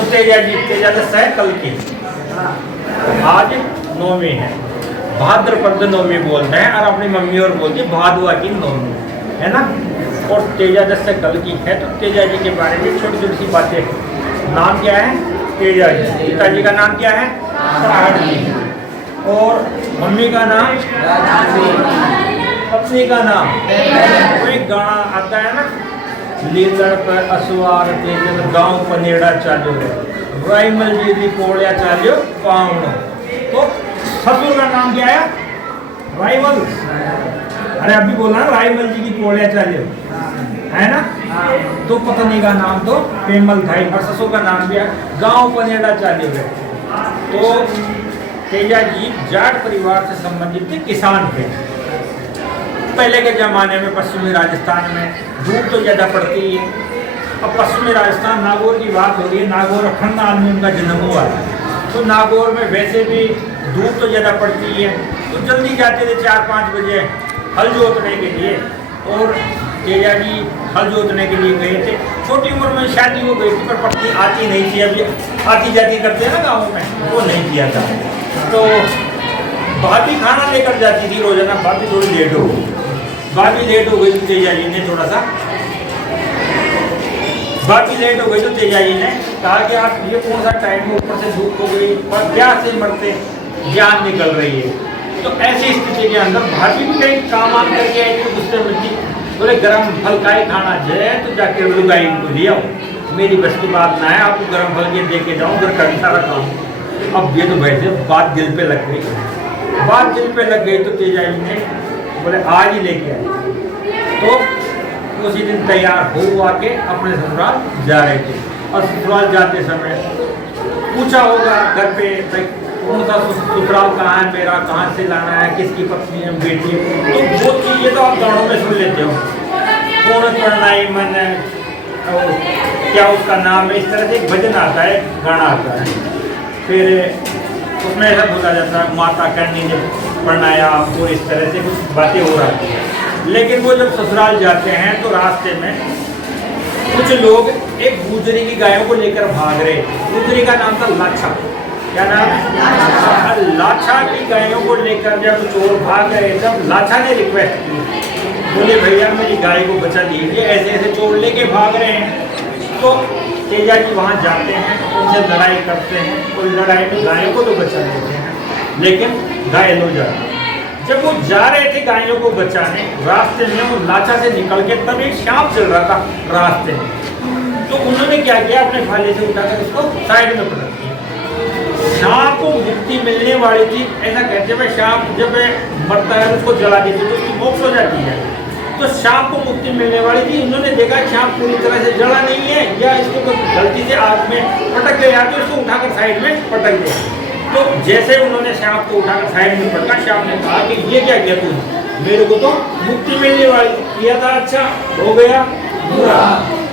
तो तेजा जी, तेजा दस है कल की, आज नौवीं है, भाद्रपद नौवीं बोलते हैं और अपनी मम्मी और बोलती भादुआ की नौवीं है ना। और तेजा दस से कल की है, तो तेजा जी के बारे में छोटी छोटी सी बातें। नाम क्या है? तेजा जी। पिताजी का नाम क्या है? प्रहर जी। और मम्मी का नाम? पत्नी का नाम? कोई गाना आता है ना, लीलड़ पर असवार तेजल गांव पनेड़ा चालो है, राइमल जी दी पोड़िया चालो पावनो। तो ससुर का नाम क्या है? राइमल। अरे अभी बोला ना, राइमल जी की पोड़िया चालो है ना। तो पत्नी का नाम तो पेमल था, और ससुर का नाम क्या? गांव पनेड़ा चालो है। तो तेजा जी जाट परिवार से संबंधित थे, किसान थे। पहले के ज़माने में पश्चिमी राजस्थान में धूप तो ज़्यादा पड़ती है। अब पश्चिमी राजस्थान नागौर की बात हो रही है, नागौर अखंडनाल में उनका जन्म हुआ है। तो नागौर में वैसे भी धूप तो ज़्यादा पड़ती है, तो जल्दी जाते थे 4-5 बजे हल जोतने के लिए। और तेजा जी हल जोतने के लिए गए थे। छोटी उम्र में शादी हो गई थी, पर पत्नी आती नहीं थी। अभी आती जाती करते हैं ना गाँव में, वो नहीं किया था। तो भाभी खाना लेकर जाती थी रोजाना। भाभी थोड़ी लेट हो गई, भाभी लेट हो गई तो तेजा जी ने थोड़ा सा, भाभी लेट हो गई तो तेजा जी ने कहा कि आप ये कौन सा टाइम है, ऊपर से धूप हो गई और क्या से मरते जान निकल रही है। तो ऐसी स्थिति के अंदर भाभी भी कहीं काम आम करके आई थी, गुस्से में थी। बोले गर्म फल का ही खाना है तो जाके लुगाई को ले आओ, मेरी बस की बात ना है, आपको गर्म फल के दे के जाऊँ, घर का भी सारा काम। अब ये तो वैसे बात दिल पे लग गई, बात दिल पे लग गई तो तेजा जी ने बोले आज ही लेके आए। तो उसी दिन तैयार हो आके अपने ससुराल जा रहे थे। और ससुराल जाते समय पूछा होगा घर पे कौन सा ससुराल कहाँ है मेरा, कहाँ से लाना है, किसकी पत्नी है, बेटी है। तो वो चीज़ें तो आप गानों में सुन लेते हो, कौन करनाई मन और क्या उसका नाम है, इस तरह से एक भजन आता है, गाना आता है। फिर उसमें ऐसा बोला जाता है माता करनी ने पढ़नाया, और इस तरह से कुछ बातें हो रही हैं। लेकिन वो जब ससुराल जाते हैं तो रास्ते में कुछ लोग एक गुजरी की गायों को लेकर भाग रहे। गुजरी का नाम था लाछा। क्या नाम है? लाछा की गायों को लेकर जब चोर भाग गए, जब लाछा ने रिक्वेस्ट की, बोले भैया मेरी गाय को बचा दीजिए, ऐसे ऐसे चोर लेके भाग रहे हैं। तो तेजा जी वहाँ जाते हैं, उनसे लड़ाई करते हैं, और लड़ाई में गायों को तो बचा लेते हैं, लेकिन घायल हो जाते हैं। जब वो जा रहे थे गायों को बचाने, रास्ते में वो लाछा से निकल के, तब एक सांप चल रहा था रास्ते में। तो उन्होंने क्या किया, अपने भाले से उठाकर उसको साइड में पटक दिया। सांप को मुक्ति मिलने वाली थी, ऐसा कहते हैं। सांप जब मरता है उसको जला देते तो उसकी मोक्ष हो जाती है। तो सांप को मुक्ति मिलने वाली थी। उन्होंने देखा सांप पूरी तरह से जला नहीं है, या इसको गलती से आग में पटक गया, तो इसको उठाकर साइड में पटक दिया। तो जैसे उन्होंने सांप को उठाकर साइड में पटका, सांप ने कहा कि ये क्या किया तूने, मेरे को तो मुक्ति मिलने वाली किया था, अच्छा हो गया बुरा।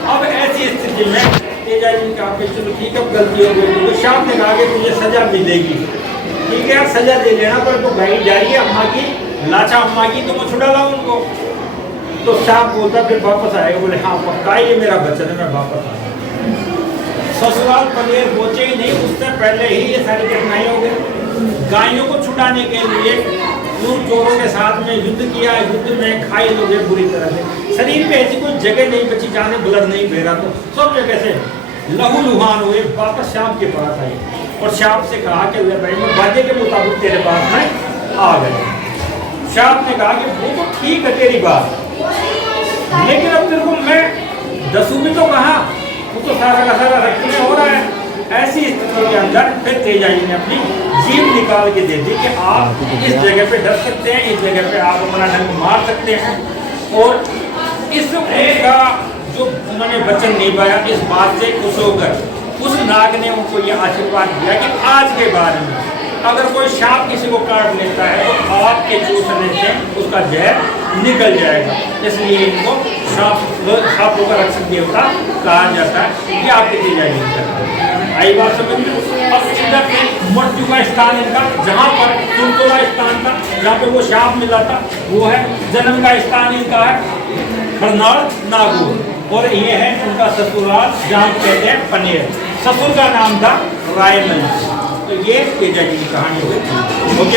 अब ऐसी स्थिति में तेजा जी का चलो ठीक है गलती हो गई, तो सांप ने कहा कि तुझे सजा मिलेगी, ठीक है यार सजा दे लेना, पर तो गाय जा रही है अम्मा की, लाछा अम्मा की, तो मैं छुड़ा लाऊं उनको। तो सांप बोलता फिर वापस आएगा, बोले हाँ पक्का ये मेरा बच्चा है, मैं वापस आया। ससुराल पनेर पहुंचे ही नहीं, उससे पहले ही ये सारी घटनाएं हो गई। गायों को छुड़ाने के लिए उन चोरों के साथ में युद्ध किया, युद्ध में घायल हो गए बुरी तरह से। शरीर पे ऐसी कोई जगह नहीं बची जहाँ से ब्लड नहीं बह रहा, तो सब जगह से लहूलुहान हुए। वापस सांप के पास आए और सांप से कहा कि भाई मैं वादे के मुताबिक तेरे पास में आ गए। सांप ने कहा कि वो तो ठीक है तेरी बात, लेकिन अब तेरे को मैं दसूं भी तो कहा, वो तो सारा का सारा रक्त में हो रहा है। ऐसी स्थिति के अंदर फिर तेजा जी ने अपनी जीभ निकाल के दे दी कि आप इस जगह पे डर सकते हैं, इस जगह पे आप अपना ढंग मार सकते हैं। और इस का जो उन्होंने वचन निभाया, इस बात से खुश होकर उस नाग ने उनको ये आशीर्वाद दिया कि आज के बाद में अगर कोई सांप किसी को काट लेता है तो आपके चूसने से उसका जहर निकल जाएगा। इसलिए इनको सांपों का रक्षक देवता कहा जाता है। ये आपके तेजा जी का आई बात समझ में। अब इधर पे मृत्यु का स्थान इनका, जहाँ पर तुमतोड़ा स्थान था, जहाँ पे वो सांप मिला था, वो है जन्म का स्थान इनका है खरनाल नागौर, और ये है उनका ससुराल जहाँ कहते हैं पनेर। ससुर का नाम था राय नंद। तो ये तेजा जी की कहानी होगी। ओके।